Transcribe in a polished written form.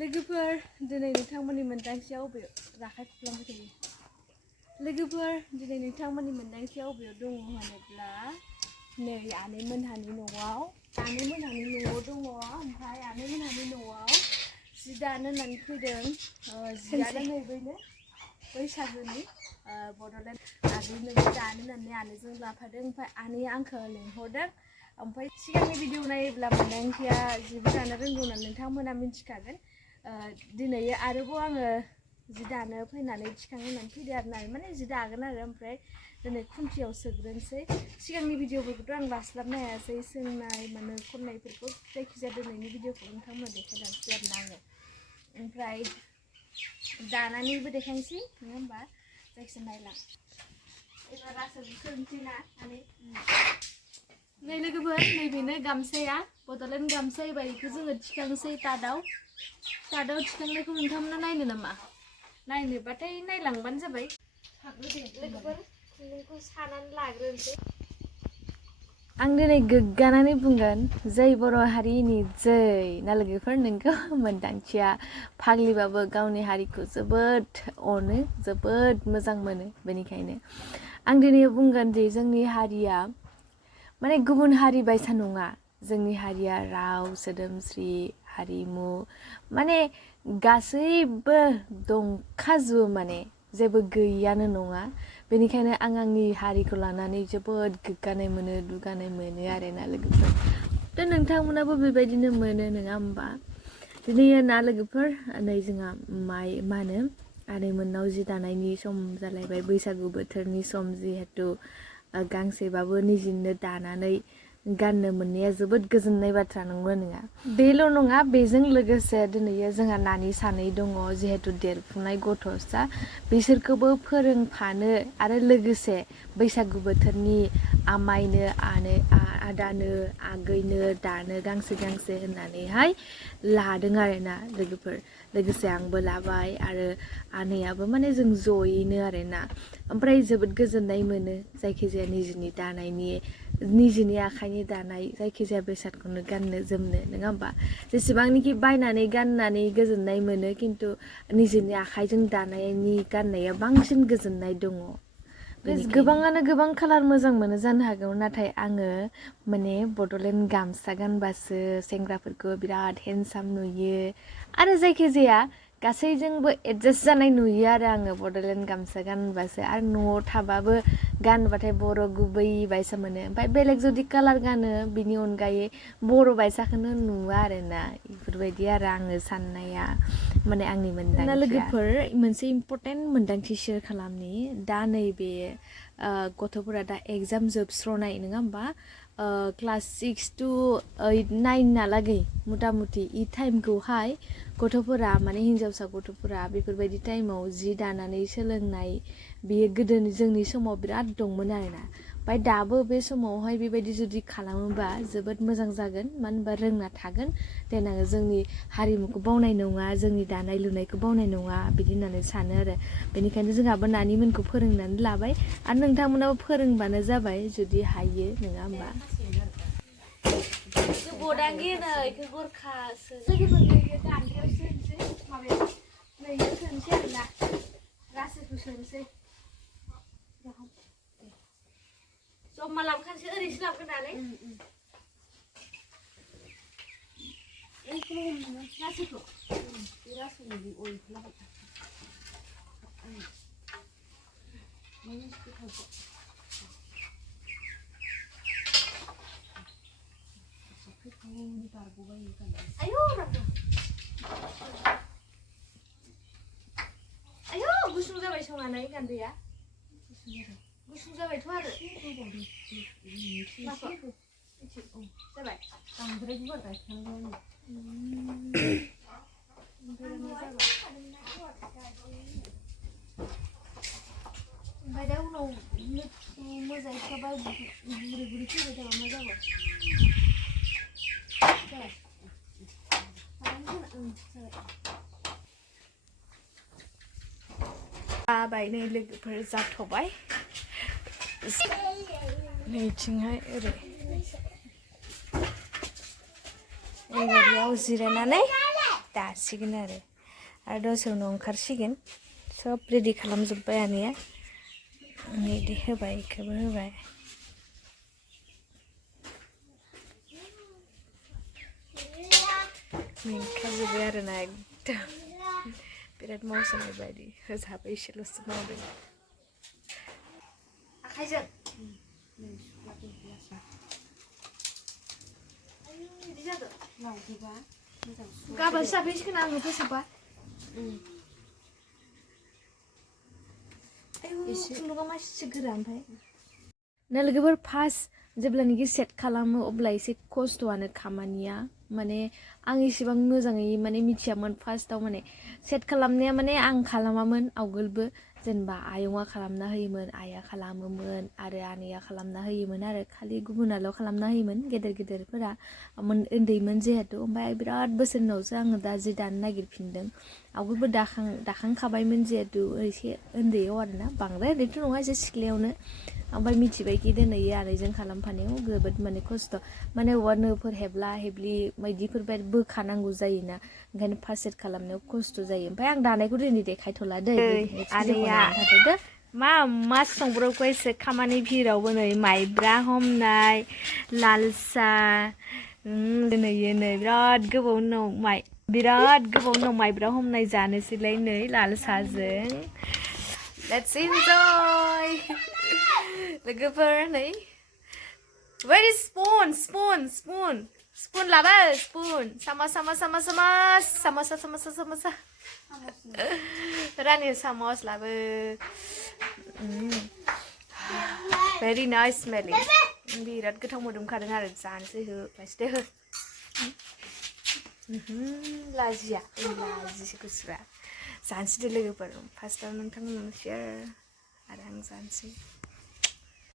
लोगोफोर दिनै नोंथांमोननि मोनदांथियाव बबे राखाय खुलांबाय थायो लोगोफोर दिनै नोंथांमोननि मोनदांथियाव बबेयाव दङ होनोब्ला नै आनैमोनहानि न'आव दङ ओमफ्राय आनैमोनहानि न'आव जि दानो होननानै फैदों जियानो नैबैनो बैसागुनि बड'लेण्ड आगैनोबो दानो होननानै आनैजों लाफादों ओमफ्राय आनैया आंखौ लेंहरदों ओमफ्राय सिगांनि भिडिअ नायोब्ला मोनदांथिया जिबो दानो रोंगौ होननानै नोंथांमोना मिथिखागोन दिनै आरोबाव आङो जि दानो फैनानै थिखां होननानै फैदो आरो ना माने जि दागोन आरो ओमफ्राय दिनै खुन्थियाव सोग्रोनोसै सिगांनि भिडिअफोरखौथ' आं लास्लाबनो हायासै सोंनाय माने खननायफोरखौ जायखिजाया दिनैनि भिडिअखौ नोंथांमोना देखायलांसै आरो ना आङो ओमफ्राय दानानैबो देखायनोसै नङा होमबा जायखिजाया नायलां एबार रासोखौ सोनोसै ना नै लोगोफोर नैबेनो गामसाया बड'लेण्ड गामसा एबार बेखौ जोङो थिखांसै तादाव थिखांनायखौ नोंथांमोना नायनो नामा नायनोबाथाय नायलांबानो जाबाय लोगोफोर खुन्दुंखौ सानानै लाग्रोनोसै आं दिनै गोग्गानानै बुंगोन जै बर' हारिनि जै ना लोगोफोर नोंखौ मोनदांथिया फाग्लि बाबो गावनि हारिखौ जोबोद अनो जोबोद मोजां मोनो बेनिखायनो आं दिनै बुंगोन जे जोंनि हारिया माने गुबुन हारि बायसा नङा जोंनि हारिया राव सोदोमस्रि हारिमु माने गासैबो दंखाजोबो माने जेबो गैयानो नङा बेनिखायनो आं आंनि हारिखौ लानानै जोबोद गोग्गानाय मोनो दुगानाय मोनो आरोना लोगोफोर थ' नोंथांमोनाबो बेबायदिनो मोनो नङा होमबा दिनै ना लोगोफोर नै जोंहा मा होनो आनैमोननाव जि दानायनि सम जालायबाय बैसागु बोथोरनि सम जिहेतु गांसेबाबो निजिनो दानानै गाननो मोननाया जोबोद गोजोननाय बाथ्रा नंगौ नङा बेल' नङा बेजों लोगोसे दिनै जोंहा नानि सानै दङ जिहेतु देरफुनाय गथ'सा बिसोरखौबो फोरोंफानो आरो लोगोसे बैसागु बोथोरनि आमायनो आदानो आगैनो दानो गांसे होननानैहाय लादों आरोना लोगोफोर लोगोसे आंबो लाबाय आरो आनैयाबो माने जों जयैनो आरोना ओमफ्राय जोबोद गोजोननाय मोनो जायखिजाया निजिनि आखाइनि दानाय जायखिजाया बेसादखौनो गाननो जोमनो नङा होमबा जेसेबांनिखि बायनानै गाननानै गोजोननाय मोनो खिन्थु निजिनि आखाइजों दानायनि गाननाया बांसिन गोजोननाय दङ गोबाङानो गोबां कालार मोजां मोनो जानो हागौ नाथाय आङो माने बड'लेण्ड गामसा गानबासो सेंग्राफोरखौ बिराद हेन्डसाम नुयो आरो जायखिजाया गासैजोंबो एडजास्ट जानाय नुयो आरो आङो बड'लेण्ड गामसा गानबासो आरो न'आव थाबाबो गानबाथाय बर' गुबै बायसा मोनो ओमफ्राय बेलेग जुदि कालार गानो बिनि अनगायै बर' बायसाखौनो नुवा आरोना बेफोरबायदि आरो आङो साननाया माने आंनि मोनदांथिया लोगोफोर मोनसे इम्परटेन्ट मोनदांथि शेयार खालामनि दा नैबे गथ'फोरा दा एग्जाम जोबस्र'नाय नङा होमबा क्लास 6 to 8 9 मथा मथि इ टाइमखौहाय गथ'फोरा माने हिन्जावसा गथ'फोरा बेफोरबायदि टाइमाव जि दानानै सोलोंनाय बेयो गोदोनि जोंनि समाव बिराद दंमोन आरोना ओमफ्राय दाबो बे समावहाय बेबायदि जुदि खालामोबा जोबोद मोजां जागोन मानो होनबा रोंना थागोन देनां जोंनि हारिमुखौ बावनाय नङा जोंनि दानाय लुनायखौ बावनाय नङा बिदि होननानै सानो आरो बेनिखायनो जोंहाबो नानिमोनखौ फोरोंनानै लाबाय आरो नोंथांमोनाबो फोरोंबानो जाबाय जुदि हायो नङा होमबा बदांगि नै इखौ गरखासो लोगोफोर गान्दियाव सोनोसै माबायाव नैयो सोनोसै आरोना रासोखौ सोनोसै जमा लाबोखानोसै ओरैसो लाबोगोन नालाय रासोखौ बे रासोनि अइखौ लाबोगोन आयौ गुसुं जाबाय संनानै गान्दैया गुसुं जाबायथ' आरो जाबाय बांद्राय गुवार गायखांबाय ओमफ्राय दा उनाव मोजाङै खाबा गुरै फैबाय थाबा मा जागोन जाबाय नै लोगोफोर जाथ'बाय नैथिंहाय ओरै गारियाव जिरायनानै दासिगोन आरो दसे उनाव ओंखारसिगोन सब रेडि खालामजोब्बाय आनैया बिदि होबाय इखौबो होबाय मेंखाजोब्बाय आरोना एकदम बिराद मावसोमनाय बायदि होजाबाय एसेल'सो मावदों आखाइजों बिदि जादों गाबोन जाफैसिगोन आङो फोसाबा खुन्दुङा मासे गोरा ओमफ्राय ना लोगोफोर फार्स्ट जेब्लानाखि सेट खालामो अब्ला एसे खस्थ'आनो खामानिया माने आं इसेबां मोजाङै माने मिथियामोन फार्स्टआव माने सेट खालामनाया माने आं खालामामोन आवगोलबो जेनेबा आयंआ खालामना होयोमोन आइया खालामोमोन आरो आनैया खालामना होयोमोन आरो खालि गुबुनाल' खालामना होयोमोन गेदेरफोरा उन्दैमोन जिहेतु ओमफ्राय बिराद बोसोर उनावसो आङो दा जि दानो नागिरफिनदों आवगोलबो दाखांखाबायमोन जिहेतु एसे उन्दैयाव आरोना बांद्राय उन्दैथ' नङा एसे सिख्लायावनो ओमफ्राय मिथिबायखि दिनैयो आनैजों खालामफानायाव जोबोद माने खस्थ' माने अबेबा नोफोर हेब्ला हेब्लि बायदिफोर बोखानांगौ जायोना ओंखायनो फार्स्ट सेट खालामनायाव खस्थ' जायो ओमफ्राय आं दानायखौ दिनै देखायथ'ला दै आनैया मा संब्रबखौ एसे खामानि भिरावबो नै माइब्रा हमनाय लाल साह नै बिराद गोबाव उनाव माइब्रा हमनाय जानोसैलाय नै लाल साहजों Let's enjoy! लोगोफोर नै Where is spoon? Spoon लाबो spoon samosa रानी सामस लाबो Very nice smelling बिराद गोथाव मोदोमखादों आरो जानोसै लासैदो लाजिया लाजिसो गुसुआ जानोसै दे लोगोफोर फार्स्टआव नोंथांमोननो शेयार आरो आं जानोसै